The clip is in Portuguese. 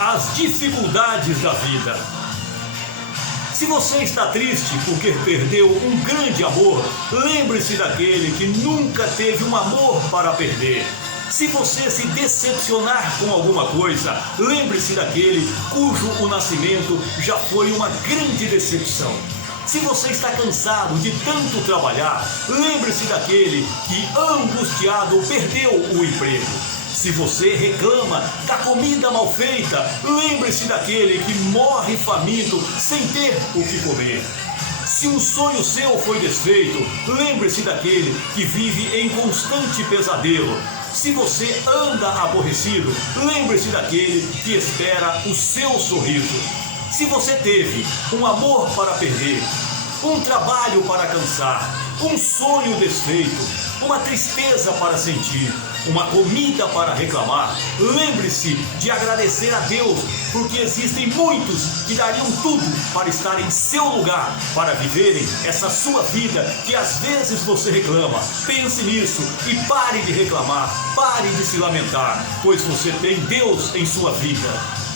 As dificuldades da vida. Se você está triste porque perdeu um grande amor, lembre-se daquele que nunca teve um amor para perder. Se você se decepcionar com alguma coisa, lembre-se daquele cujo o nascimento já foi uma grande decepção. Se você está cansado de tanto trabalhar, lembre-se daquele que, angustiado, perdeu o emprego. Se você reclama da comida mal feita, lembre-se daquele que morre faminto sem ter o que comer. Se um sonho seu foi desfeito, lembre-se daquele que vive em constante pesadelo. Se você anda aborrecido, lembre-se daquele que espera o seu sorriso. Se você teve um amor para perder, um trabalho para cansar, um sonho desfeito, uma tristeza para sentir, uma comida para reclamar, lembre-se de agradecer a Deus, porque existem muitos que dariam tudo para estar em seu lugar, para viverem essa sua vida que às vezes você reclama. Pense nisso e pare de reclamar, pare de se lamentar, pois você tem Deus em sua vida.